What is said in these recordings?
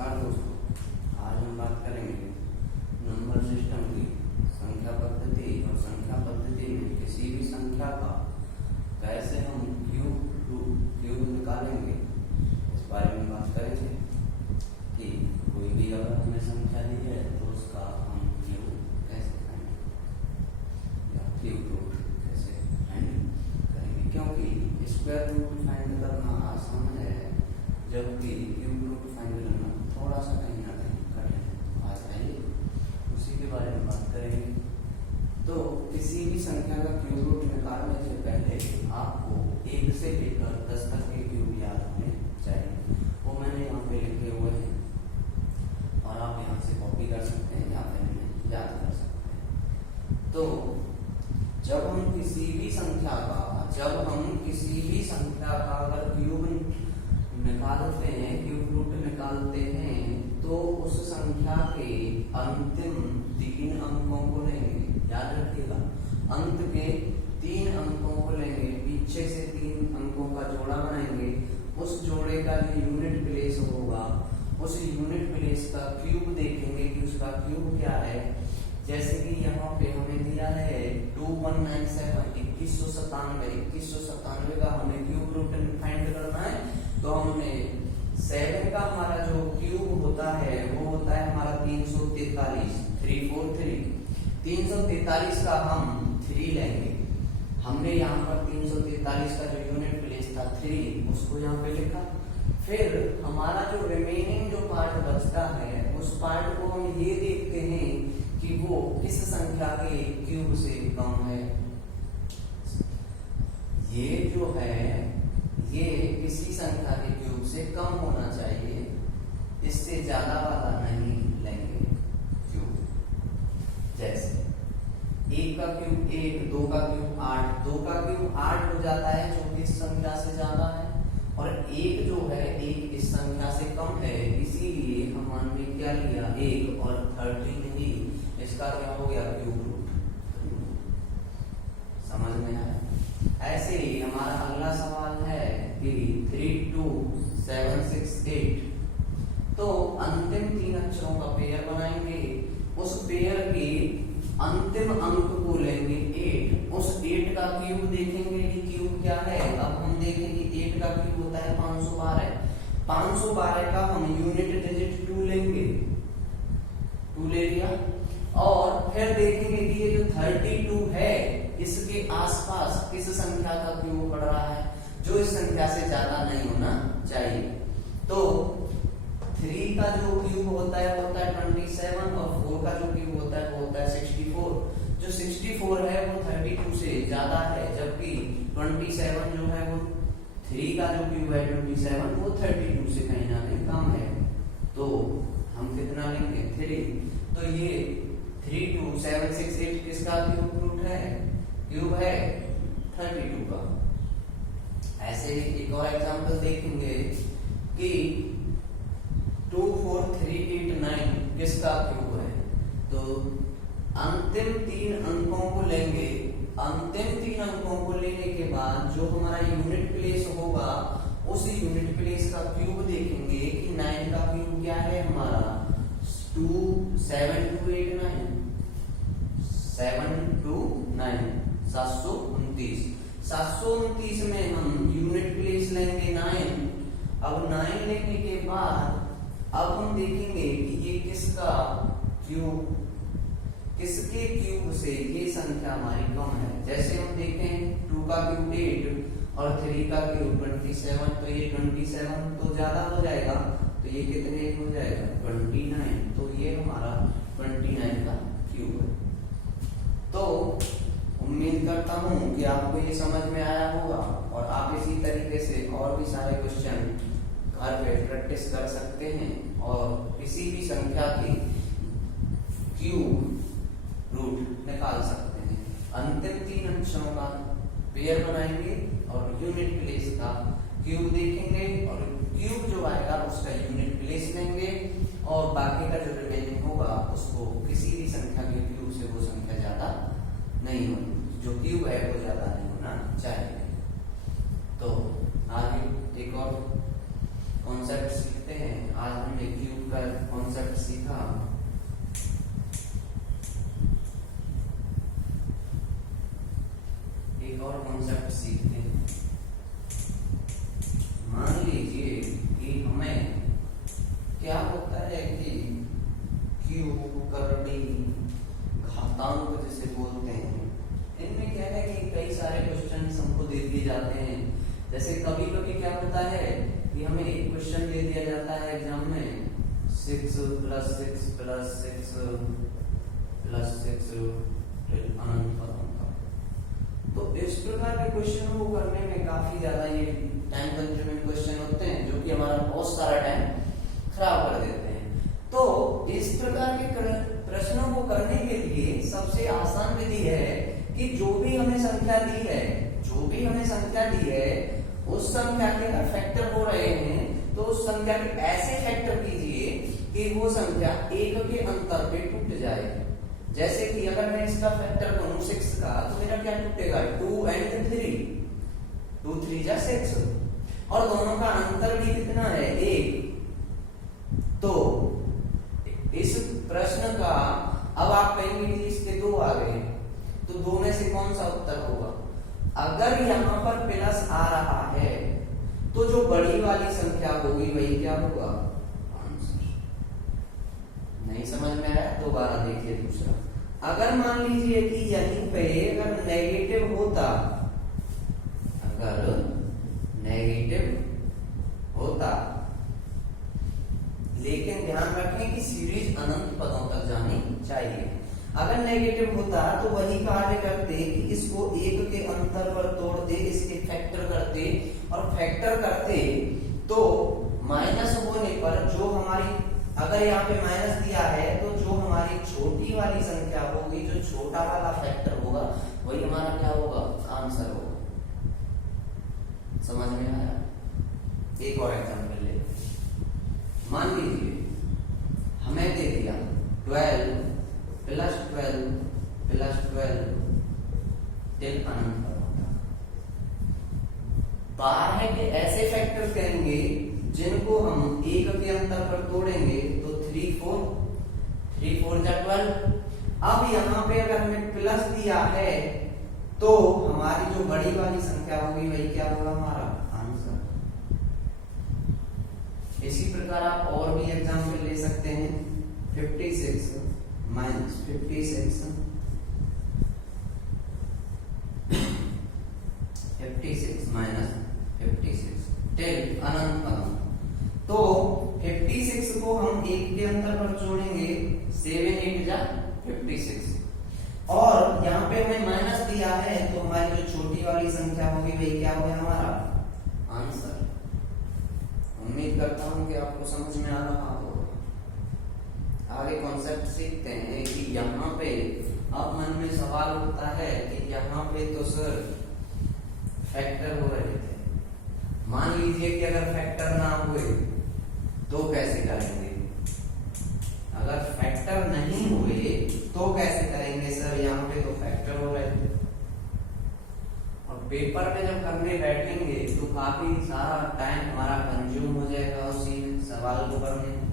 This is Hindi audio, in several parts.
नमस्कार दोस्तों, आज हम बात करेंगे नंबर सिस्टम की संख्या पद्धति और संख्या पद्धति में किसी भी संख्या का कैसे हम क्यूब निकालेंगे, इस बारे में बात करेंगे कि कोई भी अगर हमें संख्या दी है तो उसका हम क्यूब कैसे फाइंड या क्यूब रूट कैसे फाइंड करेंगे, क्योंकि स्क्वायर रूट फाइंड करना आसान है जबकि क्यूब रूट फाइंड करना थोड़ा सा कहीं ना कहीं कठिन है। आज आइए उसी के बारे में बात करेंगे। तो किसी भी संख्या का क्यूब रूट निकालने से पहले आपको 1 से लेकर 10 तक के क्यूब याद होने चाहिए। वो मैंने यहाँ पे लिखे हुए हैं और आप यहाँ से कॉपी कर सकते हैं या फिर इन्हें याद कर सकते हैं। तो जब हम किसी भी संख्या का अगर क्यूब निकालते हैं, क्यूब रूट निकालते हैं, तो उस संख्या के अंतिम 3 अंकों को लेंगे। याद रखिएगा, अंत के 3 अंकों को लेंगे, पीछे से 3 अंकों का जोड़ा बनाएंगे। उस जोड़े का जो यूनिट प्लेस होगा, उस यूनिट प्लेस का क्यूब देखेंगे कि उसका क्यूब क्या है। जैसे कि यहाँ पे हमें दिया है 2197 2197 का हमें क्यूब रूट फाइंड करना है। तो हमने 7 का हमारा जो क्यूब होता है वो होता है हमारा 343 343 का हम 3 लेंगे। हमने यहाँ पर 343 का जो यूनिट प्लेस था 3, उसको यहाँ पे लिखा। फिर हमारा जो रिमेनिंग जो पार्ट बचता है उस पार्ट को हम ये देखते हैं कि वो किस संख्या के क्यूब से कम है। ये जो है ये किसी संख्या के क्यूब से कम होना चाहिए, इससे ज्यादा वाला नहीं लेंगे क्यूब। जैसे 1 का क्यूब 1, 2 का क्यूब 8, 2 का क्यूब 8 हो जाता है जो कि इस संख्या से ज्यादा है, और 1 जो है 1 इस संख्या से कम है, इसीलिए हमने क्या लिया 1 और 13 ही इसका क्या हो गया क्यूब रूट। समझ में आया? ऐसे ही हमारा अगला सवाल है कि 32768, तो अंतिम 3 अक्षरों का पेयर बनाएंगे। उस पेयर के अंतिम अंक को लेंगे 8, उस 8 का क्यूब देखेंगे कि क्यूब क्या है। अब हम देखेंगे 8 का क्यूब होता है 512 का हम यूनिट डिजिट 2 लेंगे, 2 ले लिया। और फिर देखेंगे कि ये जो 32 है इसके आसपास किस संख्या का क्यूब पड़ रहा है, जो इस संख्या से ज्यादा नहीं होना चाहिए। तो 3 का जो क्यूब होता है वो होता है 27 और 4 का जो क्यूब होता है वो होता है 64। जो 64 है वो 32 से ज्यादा है, जबकि 27 जो है वो 3 का जो क्यूब है 27 वो 32 से कहीं ना कहीं कम है। तो हम कितना लेंगे 3। तो ये 32768 किसका क्यूब रूट है, क्यूब है 32 का। ऐसे एक और एग्जांपल देखेंगे कि 24389 किसका क्यूब है। तो अंतिम 3 अंकों को लेंगे। अंतिम 3 अंकों को लेने के बाद जो हमारा यूनिट प्लेस होगा उस यूनिट प्लेस का क्यूब देखेंगे कि 9 का क्यूब क्या है हमारा 7289 729 में हम यूनिट प्लेस लेंगे 9। अब 9 लेने के बाद अब हम देखेंगे कि ये किसका क्यूब, किसके क्यूब से ये संख्या हमारी कम है। जैसे हम देखें 2 का क्यूब 8 और 3 का क्यूब 27, तो ये 27 तो ज्यादा हो जाएगा, तो ये कितने हो जाएगा 29। तो ये हमारा 29 का क्यूब है। तो उम्मीद करता हूं कि आपको ये समझ में आया होगा और आप इसी तरीके से और भी सारे क्वेश्चन घर पे प्रैक्टिस कर सकते हैं और किसी भी संख्या की क्यूब रूट निकाल सकते हैं। अंतिम 3 अक्षरों का पेयर बनाएंगे और यूनिट प्लेस का क्यूब देखेंगे और क्यूब जो आएगा उसका यूनिट प्लेस लेंगे और बाकी का जो रिमेनिंग होगा उसको किसी भी संख्या के क्यूब से वो संख्या ज्यादा नहीं होगी, जो क्यूब है वो ज्यादा नहीं होना चाहिए। तो आगे एक और कॉन्सेप्ट सीखते हैं। आज हमने क्यूब का जाता है एग्जाम में 6 + 6 + 6 + 6 अनंत पदों का। तो इस प्रकार के क्वेश्चन को करने में काफी ज्यादा ये टाइम कंज्यूमिंग क्वेश्चन होते हैं, जो कि हमारा बहुत सारा टाइम खराब कर देते हैं। तो इस प्रकार के प्रश्नों को करने के लिए सबसे आसान विधि है कि जो भी हमें संख्या दी है उस संख्या के अगर फैक्टर हो रहे हैं तो उस संख्या के ऐसे फैक्टर कीजिए कि वो संख्या एक के अंतर पे टूट जाए। जैसे कि अगर मैं इसका फैक्टर करूं 6 का, तो मेरा क्या टूटेगा? 2 and 3, 2 3 जा 6, और दोनों का अंतर भी कितना है? 1। तो इस प्रश्न का अब आप कहेंगे कि इसके 2 आ गए, तो 2 में से कौन सा उत्तर होगा? अगर यहाँ पर प्लस आ रहा है तो जो बड़ी वाली संख्या होगी वही क्या होगा? आंसर। नहीं समझ में आया? दोबारा देखिए दूसरा। अगर मान लीजिए कि यहीं पे अगर नेगेटिव होता, लेकिन ध्यान रखें कि सीरीज अनंत पदों तक जानी चाहिए। अगर नेगेटिव होता तो वही कार्य करते कि इसको एक के अंतर पर तोड़ते, इसके फैक्टर करते, और फैक्टर करते तो माइनस होने पर जो हमारी, अगर यहाँ पे माइनस दिया है तो जो हमारी छोटी वाली संख्या होगी, जो छोटा वाला फैक्टर होगा, वही हमारा क्या होगा? आंसर होगा। समझ में आया? एक और एग्जांपल ले। मान लीजिए हमें दे दिया 12 + 12 + 12 टिल अनंत होता। 12 के ऐसे फैक्टर करेंगे जिनको हम एक के अंतर पर तोड़ेंगे तो 3 4 जा 12। अब यहाँ पे अगर हमें प्लस दिया है तो हमारी जो बड़ी वाली संख्या होगी वही क्या होगा? हमारा आंसर। इसी प्रकार आप और भी एग्जाम्पल ले सकते हैं। 56 - 56 टिल अनंत पदम। तो 56 को हम एक के अंतर पर जोड़ेंगे, 7 8 जा 56, और यहाँ पे हमें माइनस दिया है तो हमारी जो छोटी वाली संख्या होगी वही क्या होगा? हमारा आंसर। उम्मीद करता हूं कि आपको समझ में आ रहा होगा। आगे कॉन्सेप्ट सीखते हैं कि यहाँ पे अब मन में सवाल उठता है कि यहाँ पे तो सर फैक्टर हो रहे थे, मान लीजिए कि अगर फैक्टर ना हुए तो कैसे करेंगे? अगर फैक्टर नहीं हुए तो कैसे करेंगे? सर यहाँ पे तो फैक्टर हो रहे थे, और पेपर में जब करने बैठेंगे तो काफी सारा टाइम हमारा कंज्यूम हो जाएगा उसी सवाल को करने में।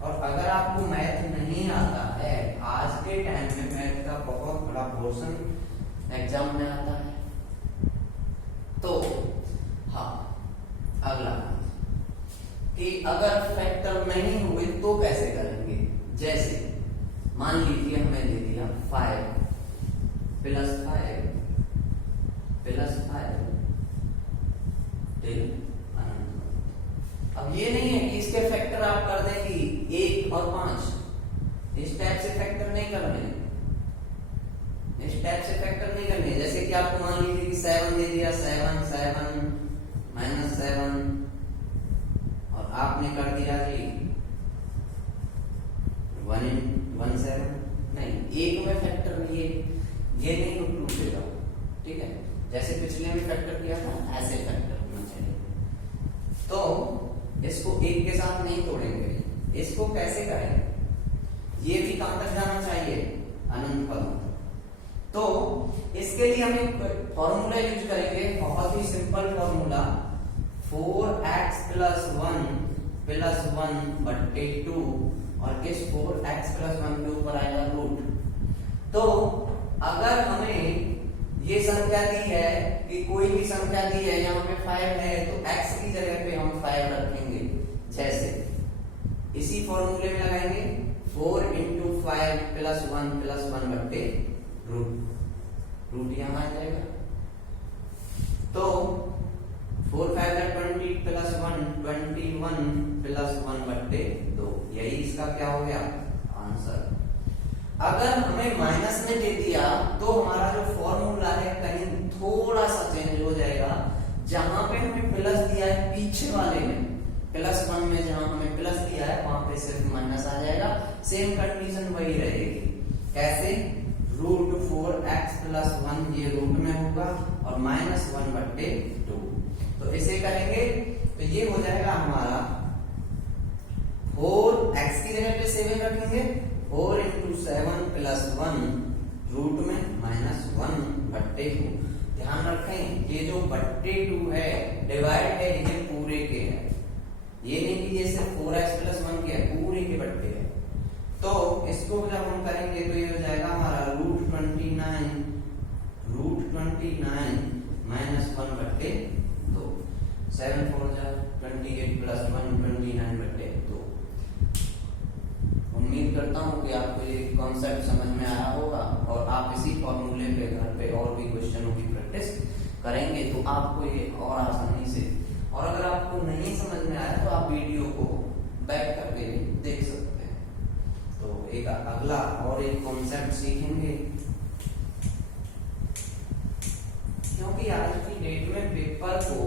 और अगर आपको मैथ नहीं आता है, आज के टाइम में मैथ का बहुत बड़ा पोर्शन एग्जाम में आता है। तो हाँ, अगला कि अगर फैक्टर नहीं हुए तो कैसे करेंगे? जैसे मान लीजिए हमें दे दिया 5 + 5 + 5 टिल अनंत। अब ये नहीं है कि इसके फैक्टर आप कर दें कि 1 और 5, इस टाइप से फैक्टर नहीं करने, इस टाइप से फैक्टर नहीं करने। जैसे कि आपको मान लीजिए कि 7 दे दिया, 7 7 -7, और आपने कर दिया जी 1 7। नहीं, एक में फैक्टर नहीं है, ये नहीं टूटेगा। ठीक है, जैसे पिछले में फैक्टर किया था ऐसे फैक्टर होना चाहिए। तो इसको एक के साथ नहीं तोड़ेंगे, इसको कैसे करेंगे? ये भी कहां तक जाना चाहिए? अनंत पदों तक। तो इसके लिए हम एक फॉर्मूला यूज करेंगे, बहुत ही सिंपल फॉर्मूला। 4x + 1 + 1/2, और इस 4x + 1 के ऊपर आएगा रूट। तो अगर हमें ये संख्या दी है कि कोई भी संख्या दी है, यहाँ पे 5 है, तो x की जगह पे हम 5 रखेंगे। जैसे इसी फॉर्मूले में लगाएंगे 4 × 5 + 1 + 1/रूट, रूट यहाँ आ जाएगा। तो 4 5 20 + 1 21 + क्या हो गया आंसर। अगर हमें माइनस में दे दिया तो हमारा जो फॉर्मूला है कहीं थोड़ा सा चेंज हो जाएगा। जहां पे हमें प्लस दिया है पीछे वाले में +1 में जहां हमें प्लस दिया है वहां पे सिर्फ माइनस आ जाएगा। सेम कंडीशन वही रहेगी। कैसे? √4x + 1 ये रूट में होगा और -1/2। तो इसे करेंगे तो ये हो जाएगा हमारा 4x की जगह पे 7 रखेंगे 4 × 7 + 1 रूट में -1/2। ध्यान रखें ये जो /2 है डिवाइड है ये पूरे के है, ये नहीं कि ये सिर्फ 4x + 1 के है, पूरे के बट्टे है। तो इसको जब हम करेंगे तो ये हो जाएगा हमारा √29 -1/2। 7 4 जा 28 + 1 29/2। उम्मीद करता हूँ कि आपको ये कॉन्सेप्ट समझ में आया होगा और आप इसी फॉर्मूले पे घर पे और भी क्वेश्चनों की प्रैक्टिस करेंगे तो आपको ये और आसानी से, और अगर आपको नहीं समझ में आया तो आप वीडियो को बैक करके देख सकते हैं। तो एक अगला और एक कॉन्सेप्ट सीखेंगे, क्योंकि आज की डेट में पेपर को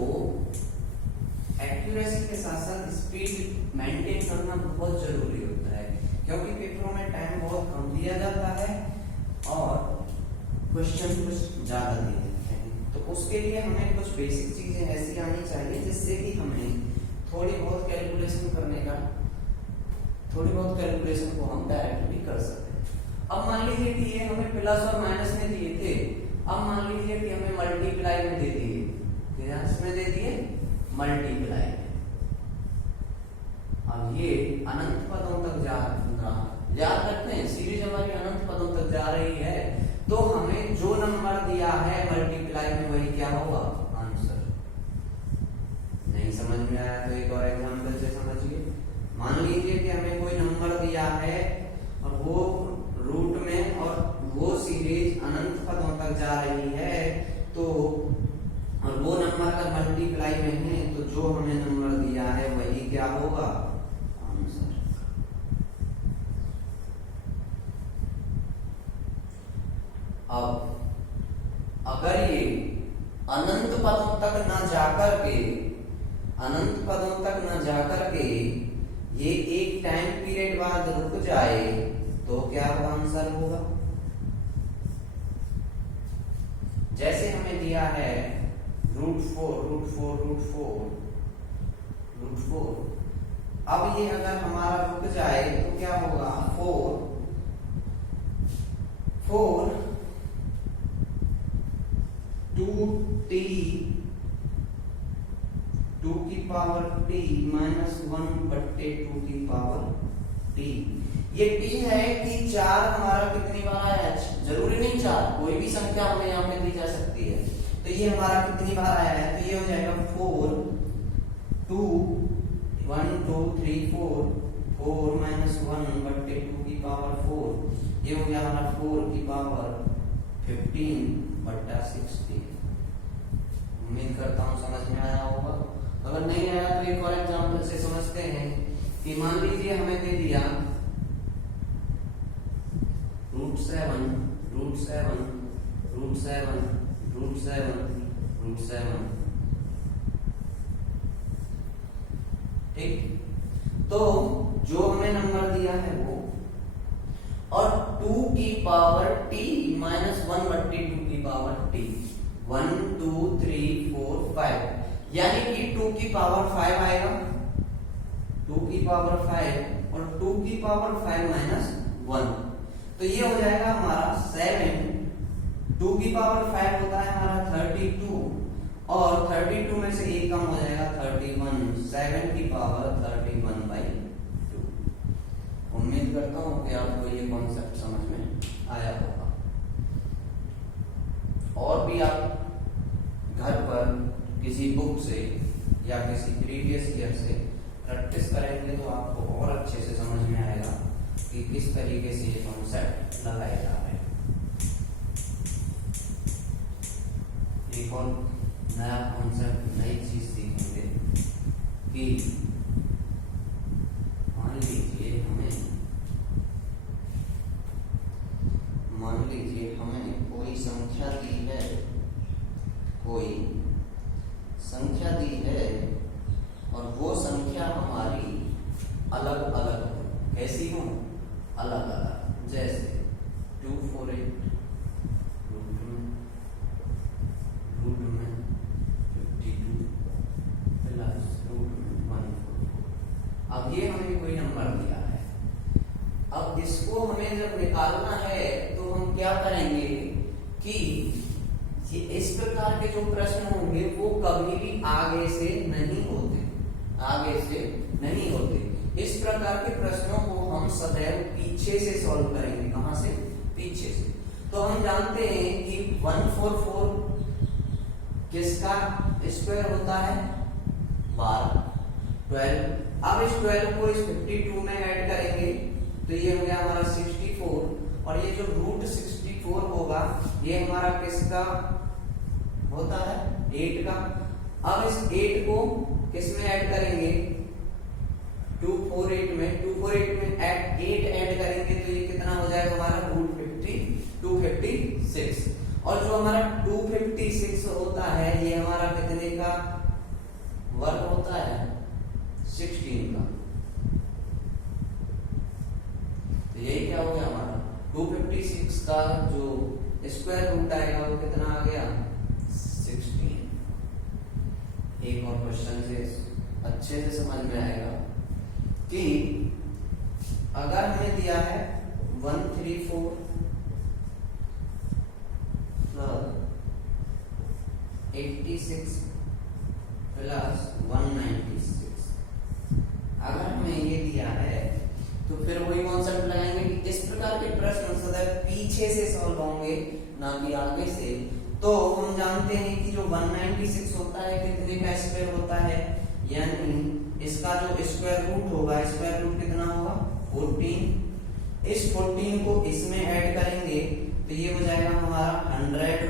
एक्यूरेसी के साथ साथ स्पीड मेंटेन करना बहुत जरूरी होता है, क्योंकि पेपरों में टाइम बहुत कम दिया जाता है और क्वेश्चन कुछ ज्यादा दिए जाते हैं। तो उसके लिए हमें कुछ बेसिक चीजें ऐसी आनी चाहिए जिससे कि हमें थोड़ी बहुत कैलकुलेशन को हम डायरेक्टली कर सकते। अब मान लीजिए कि ये हमें प्लस और माइनस में दिए थे, अब मान लीजिए कि हमें मल्टीप्लाई में दे दिए, में दे दिए मल्टीप्लाई। अब ये अनंत पदों तक जा रहा, याद रखते हैं सीरीज हमारी अनंत पदों तक जा रही है, तो हमें जो नंबर दिया है मल्टीप्लाई में वही क्या होगा आंसर। नहीं समझ में आया तो एक और एग्जांपल से समझिए। मान लीजिए कि हमें कोई नंबर दिया है और वो रूट में और वो सीरीज अनंत पदों तक जा रही है, तो और वो नंबर अगर मल्टीप्लाई में है तो जो हमें नंबर दिया है वही क्या होगा आंसर। अब अगर ये अनंत पदों तक ना जाकर के ये एक टाइम पीरियड बाद रुक जाए तो क्या आंसर होगा। जैसे हमें दिया है √4, अब ये अगर हमारा रुक जाए तो क्या होगा 4 2t 2 की पावर t -1/2 की पावर t। ये t है कि 4 हमारा कितनी बार आया है, जरूरी नहीं 4, कोई भी संख्या हमें यहाँ पे दी जा सकती है। तो ये हमारा कितनी बार आया है, तो ये हो जाएगा 4 2 1 2 3 4 4 -1/2 की पावर 4, ये हो गया हमारा 4 की पावर 15/60। उम्मीद करता हूँ समझ में आया होगा। अगर नहीं आया तो एक और एग्जांपल से समझते हैं कि मान लीजिए हमें दे दिया √7 ठीक। तो जो हमें नंबर दिया है वो और 2 की पावर t -1/2 की पावर t 1 2 3 4 5, यानी कि 2 की पावर 5 आएगा, 2 की पावर 5 और 2 की पावर 5 -1, तो ये हो जाएगा हमारा 7। 2 की पावर 5 होता है हमारा 32 और 32 में से 1 कम हो जाएगा 31, 7 की पावर 31/2। उम्मीद करता हूँ कि आपको ये कॉन्सेप्ट समझ में आया होगा। और भी आप घर पर किसी बुक से या किसी प्रीवियस ईयर से प्रैक्टिस करेंगे तो आपको और अच्छे से समझ में आएगा कि किस तरीके से ये कॉन्सेप्ट लगाया जा रहा है। एक और नया कॉन्सेप्ट, नई चीज सीखेंगे कि मान लीजिए हमें अलग अलग हो, कैसी हो, अलग अलग। जैसे 248 रूट में 52 प्लस रूट में 144। अब ये हमें कोई नंबर दिया है, अब इसको हमें जब निकालना है तो हम क्या करेंगे कि इस प्रकार के जो प्रश्न होंगे वो कभी भी आगे से नहीं होते, आगे से नहीं होते। इस प्रकार के प्रश्नों को हम सदैव पीछे से सॉल्व करेंगे। कहां से? पीछे से। तो हम जानते हैं कि 144 किसका स्क्वायर होता है? 12। 12। अब इस 12 को इस 52 में ऐड करेंगे तो ये हो गया हमारा 64, और ये जो रूट 64 होगा ये हमारा किसका होता है? 8 का। अब इस 8 को किस में ऐड करेंगे? 248 में। 248 में 8 ऐड करेंगे तो ये कितना हो जाएगा हमारा? रूट 256। और जो हमारा 256 होता है ये हमारा कितने का वर्ग होता है? 16 का। तो यही क्या हो गया हमारा? 256 का जो स्क्वायर रूट आएगा वो कितना आ गया? 16। एक और क्वेश्चन से अच्छे से समझ में आएगा कि अगर हमें दिया है 134 86 प्लस 196, अगर हमें ये दिया है तो फिर वही कॉन्सेप्ट लगाएंगे कि इस प्रकार के प्रश्न सदैव पीछे से सॉल्व होंगे ना कि आगे से। तो हम जानते हैं कि जो 196 होता है कितने का स्क्वायर होता है, यानी इसका जो स्क्वायर रूट होगा, स्क्वायर रूट कितना होगा? 14। इस 14 को इसमें ऐड करेंगे तो ये हो जाएगा हमारा 100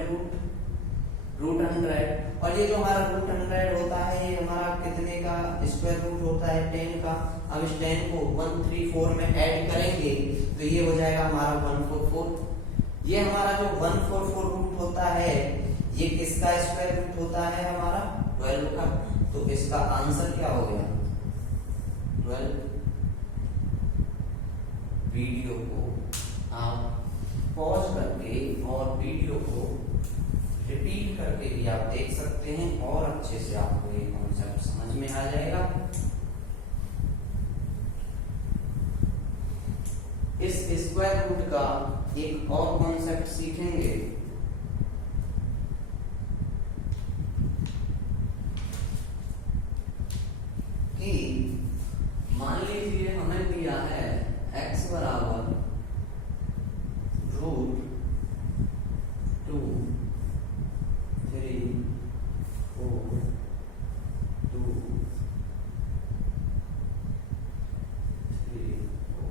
रूट 100। और ये जो हमारा रूट 100 होता है ये हमारा कितने का स्क्वायर रूट होता है? 10 का। अब इस 10 को 134 में ऐड करेंगे तो ये हो जाएगा हमारा 144। ये हमारा जो 144 रूट होता है ये किसका स्क्वायर रूट होता है? हमारा 12 का। तो इसका आंसर क्या हो गया? 12। वीडियो को आप पॉज करके और वीडियो को रिपीट करके भी आप देख सकते हैं और अच्छे से आपको ये कॉन्सेप्ट समझ में आ जाएगा। इस स्क्वायर रूट का एक और कॉन्सेप्ट सीखेंगे कि मान लीजिए हमें दिया है x बराबर रूट 2 3 4 2 3 4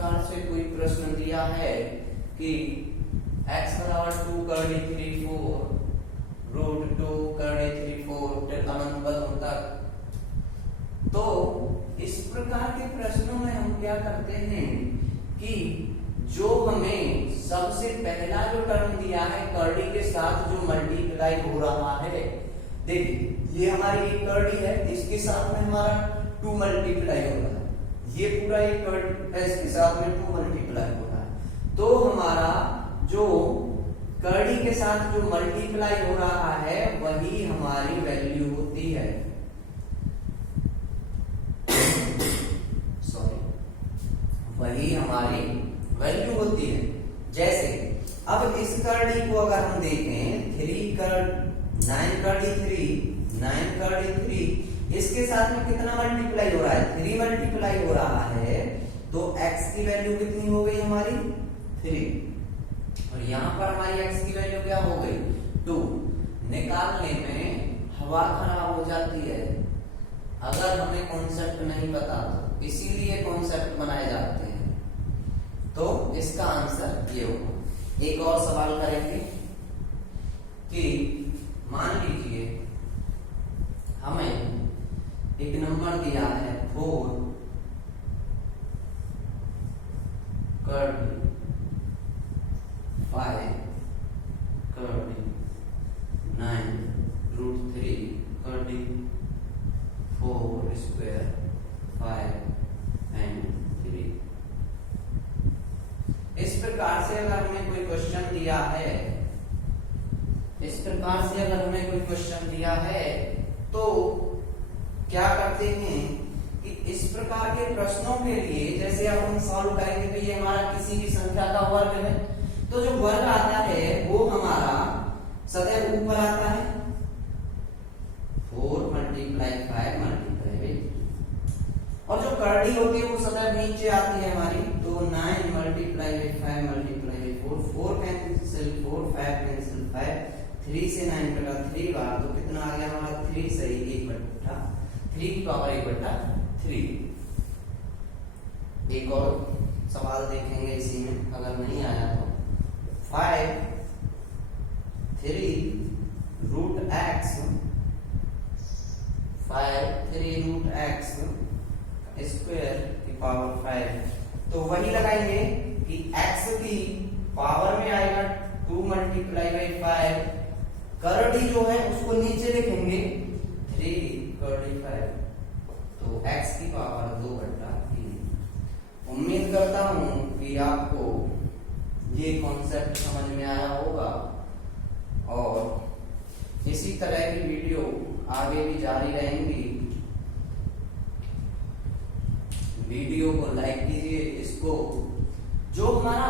10 से कोई प्रश्न दिया है कि x बराबर 2 कर्ली 3 4 रूट 2 कर्ली 3 4 टिल अनंत पदों तक, तो इस प्रकार के प्रश्नों में हम क्या करते हैं कि जो हमें सबसे पहला जो टर्म दिया है कर्ली के साथ जो मल्टीप्लाई हो रहा है, देखिए ये हमारी एक कर्ली है, इसके साथ में हमारा 2 मल्टीप्लाई हो रहा है, ये पूरा एक कर्ली है, इसके साथ में 2 मल्टीप्लाई हो रहा है। तो हमारा जो कर्ली के साथ जो मल्टीप्लाई हो रहा है वही हमारी वैल्यू होती है, सॉरी वही हमारी वैल्यू होती है। जैसे अब इस कर्ली को अगर हम देखें 9 कर्ली 3 9 कर्ली 3, इसके साथ में कितना मल्टीप्लाई हो रहा है? 3 मल्टीप्लाई हो रहा है, तो x की वैल्यू कितनी हो गई हमारी? 3। और यहाँ पर हमारी x की वैल्यू क्या हो गई? 2। निकालने में हवा खराब हो जाती है अगर हमें कॉन्सेप्ट नहीं पता, तो इसीलिए कॉन्सेप्ट बनाए जाते हैं। तो इसका आंसर ये होगा। एक और सवाल करेंगे कि मान लीजिए हमें एक नंबर दिया है 4 curly 5 curly 9 √3 curly 4 square 5 and 3। इस प्रकार से अगर हमें कोई क्वेश्चन दिया है, इस प्रकार से अगर हमें कोई क्वेश्चन दिया है तो क्या करते हैं कि इस प्रकार के प्रश्नों के लिए जैसे अब हम सॉल्व करेंगे तो ये हमारा किसी भी संख्या का वर्ग है, तो जो वर्ग आता है वो हमारा सदैव ऊपर आता है। 4 × 5 × और जो कर्ली होती है वो सदैव नीचे आती है हमारी, तो 9 × 5 × 4 4 कैंसिल 4 5 कैंसिल 5 3 से 9 कटा 3 बार, तो कितना आ गया हमारा 3 सही 1/3 की पावर 1/3। एक और सवाल देखेंगे इसी में, अगर नहीं आया तो 5 3 √x 5 3 √x स्क्वायर की पावर 5, तो वही लगाएंगे कि x की पावर में आएगा 2 × 5, कर्ली जो है उसको नीचे लिखेंगे 3 कर्ली 5, तो x की पावर 2/3। उम्मीद करता हूं कि आपको ये कॉन्सेप्ट समझ में आया होगा और इसी तरह की वीडियो आगे भी जारी रहेंगी। वीडियो को लाइक कीजिए। इसको जो हमारा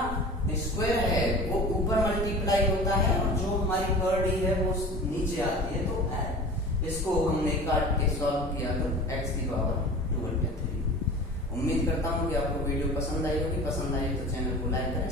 स्क्वायर है वो ऊपर मल्टीप्लाई होता है और जो हमारी कर्ली है वो नीचे आती है, तो इसको हमने काट के सॉल्व किया तो x की पावर 2/3। उम्मीद करता हूँ कि आपको वीडियो पसंद आई होगी। पसंद आई तो चैनल को लाइक करें।